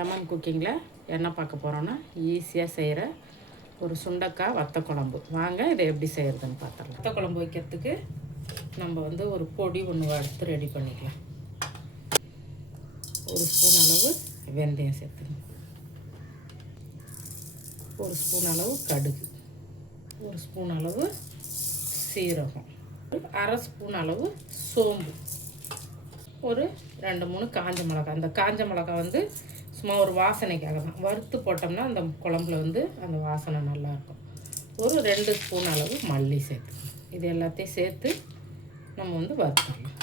Lemon குக்கிங்கில் என்ன பார்க்க போகிறோன்னா ஈஸியாக செய்கிற ஒரு சுண்டக்காய் வத்த குழம்பு வாங்க இதை எப்படி செய்கிறதுன்னு பார்த்துடலாம். வத்த குழம்பு வைக்கிறதுக்கு நம்ம வந்து ஒரு பொடி ஒன்று வறுத்து ரெடி பண்ணிக்கலாம். ஒரு ஸ்பூன் அளவு வெந்தயம் சேர்த்துக்கணும். ஒரு ஸ்பூன் அளவு கடுகு. ஒரு ஸ்பூன் அளவு சீரகம். அரை ஸ்பூன் அளவு சோம்பு. ஒரு ரெண்டு மூணு காஞ்ச மிளகாய். அந்த காஞ்ச மிளகாய் வந்து சும்மா ஒரு வாசனைக்காக தான் வறுத்து போட்டோம்னா அந்த குழம்புல வந்து அந்த வாசனை நல்லாயிருக்கும் ஒரு ரெண்டு ஸ்பூன் அளவு மல்லி சேர்த்து. இது எல்லாத்தையும் சேர்த்து நம்ம வந்து வறுத்துடலாம்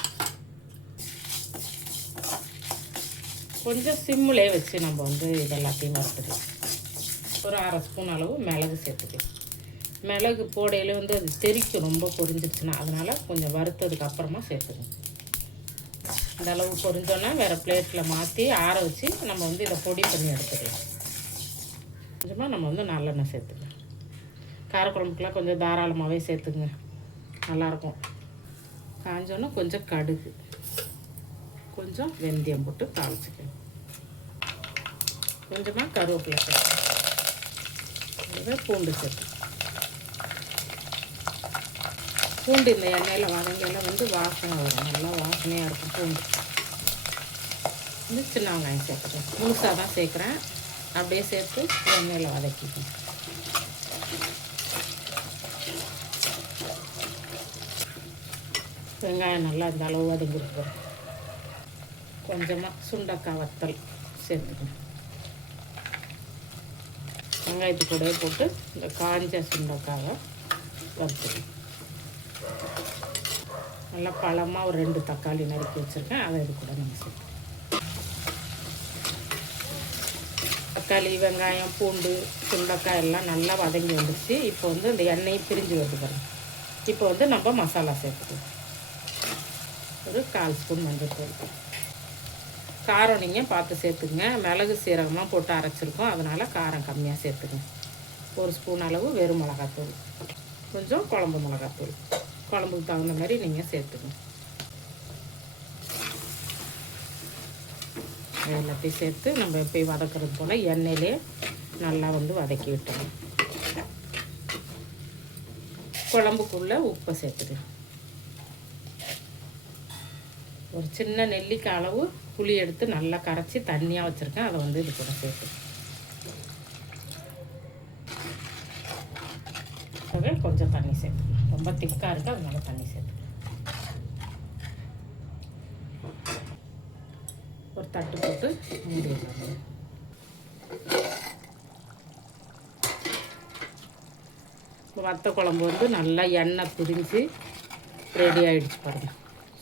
கொஞ்சம் சிம்மிலே வச்சு நம்ம வந்து இது எல்லாத்தையும் வறுத்துக்கலாம். ஒரு அரை ஸ்பூன் அளவு மிளகு சேர்த்துக்கலாம். மிளகு போடையில வந்து அது தெரிக்கும் ரொம்ப பொரிஞ்சிருச்சுன்னா. அதனால் கொஞ்சம் வறுத்ததுக்கு அப்புறமா சேர்த்துக்கணும் இந்த அளவு பொரிஞ்சோன்னா வேறு பிளேட்டில் மாற்றி ஆற வச்சு நம்ம வந்து இதை பொடி பண்ணி எடுத்துக்கலாம். கொஞ்சமாக நம்ம வந்து நல்லெண்ணெய் சேர்த்துக்கலாம். காரக்குழம்புக்கெலாம் கொஞ்சம் தாராளமாகவே சேர்த்துக்குங்க. நல்லாயிருக்கும். காஞ்சோன்னா கொஞ்சம் கடுகு. கொஞ்சம் வெந்தயம் போட்டு தாளிச்சிக்கணும் கொஞ்சமாக கருவேப்பிலை சேர்த்து பூண்டு சேர்த்து பூண்டு இந்த எண்ணெயில் வதங்கையில் வந்து வாசனை வரும். நல்லா வாசனையாக இருக்கும் பூண்டு. வந்து சின்ன வெங்காயம் சேர்க்குறேன் முழுசாக தான் சேர்க்குறேன். அப்படியே சேர்த்து எண்ணெயில் வதக்கிக்கும் வெங்காயம் நல்லா இந்த அளவு வதங்கிருக்கும் கொஞ்சமாக சுண்டக்காய் வத்தல் சேர்த்துக்கணும் வெங்காயத்து கூடவே போட்டு இந்த காஞ்ச சுண்டக்காவை வறுத்துக்கணும் நல்லா பழமாக ஒரு ரெண்டு தக்காளி நறுக்கி வச்சுருக்கேன். அதை இது கூட நம்ம சேர்த்துக்கோம் தக்காளி வெங்காயம் பூண்டு சுண்டக்காய் எல்லாம் நல்லா வதங்கி வந்துடுச்சு இப்போ வந்து அந்த எண்ணெயை பிரிஞ்சு வருது பாருங்க. இப்போ வந்து நம்ம மசாலா சேர்த்துக்கலாம். ஒரு கால் ஸ்பூன் மஞ்சள் தூள். காரம் நீங்கள் பார்த்து சேர்த்துக்குங்க. மிளகு சீரகமாக போட்டு அரைச்சிருக்கோம். அதனால் காரம் கம்மியாக சேர்த்துக்குங்க. ஒரு ஸ்பூன் அளவு வெறும் மிளகாத்தூள். கொஞ்சம் குழம்பு மிளகாத்தூள். குழம்புக்கு தகுந்த மாதிரி நீங்கள் சேர்த்துக்கணும். எல்லாத்தையும் சேர்த்து நம்ம போய் வதக்கிறது போல் எண்ணெயிலே நல்லா வந்து வதக்கி விட்டுருவோம் குழம்புக்குள்ளே உப்பை சேர்த்துக்கலாம் ஒரு சின்ன நெல்லிக்காய் அளவு புளி எடுத்து நல்லா கரைச்சி தண்ணியாக வச்சுருக்கேன். அதை வந்து இது கூட சேர்த்து கொஞ்சம் தண்ணி சேர்த்துக்கணும். ரொம்ப திக்காக இருக்குது அதனால தண்ணி சேர்த்துக்கலாம் ஒரு தட்டு போட்டு மூடி வைக்கணும் வத்த குழம்பு வந்து நல்லா எண்ணெய் பிரிஞ்சு ரெடி ஆகிடுச்சு பாருங்கள்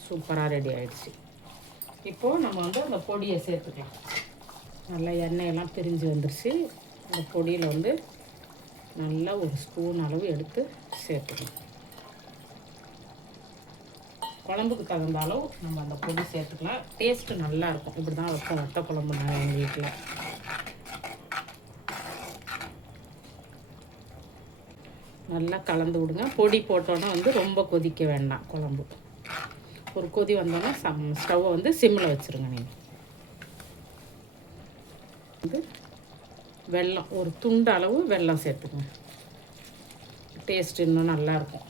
சூப்பராக ரெடி ஆகிடுச்சு இப்போது நம்ம வந்து அந்த பொடியை சேர்த்துக்கலாம். நல்லா எண்ணெயெல்லாம் பிரிஞ்சு வந்துருச்சு. அந்த பொடியில் வந்து நல்லா ஒரு ஸ்பூன் அளவு எடுத்து சேர்த்துக்கணும் குழம்புக்கு தகுந்த அளவு நம்ம அந்த பொடி சேர்த்துக்கலாம். டேஸ்ட்டு நல்லாயிருக்கும். இப்படி தான் வைப்போம் வத்த குழம்பு நான் எங்கள் வீட்டில் நல்லா கலந்து விடுங்க. பொடி போட்டோன்னா வந்து ரொம்ப கொதிக்க வேண்டாம் குழம்பு. ஒரு கொதி வந்தோன்னா சம் ஸ்டவ்வை வந்து சிம்மில் வச்சுருங்க நீங்கள் வந்து வெல்லம் ஒரு துண்டு அளவு வெல்லம் சேர்த்துக்கோங்க. டேஸ்ட் இன்னும் நல்லாயிருக்கும்.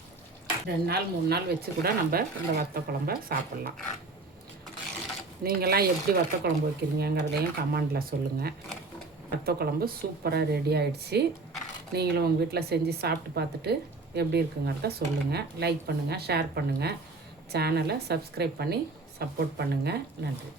ரெண்டு நாள் மூணு நாள் வச்சு கூட நம்ம இந்த வத்த குழம்ப சாப்பிட்லாம். நீங்களாம் எப்படி வத்த குழம்பு வைக்கிறீங்கிறதையும் கமெண்டில் சொல்லுங்கள் வத்த குழம்பு சூப்பராக ரெடி ஆகிடுச்சு நீங்களும் உங்கள் வீட்டில் செஞ்சு சாப்பிட்டு பார்த்துட்டு எப்படி இருக்குங்கிறத சொல்லுங்கள் லைக் பண்ணுங்கள் ஷேர் பண்ணுங்கள் சேனலை சப்ஸ்கிரைப் பண்ணி சப்போர்ட் பண்ணுங்கள் நன்றி.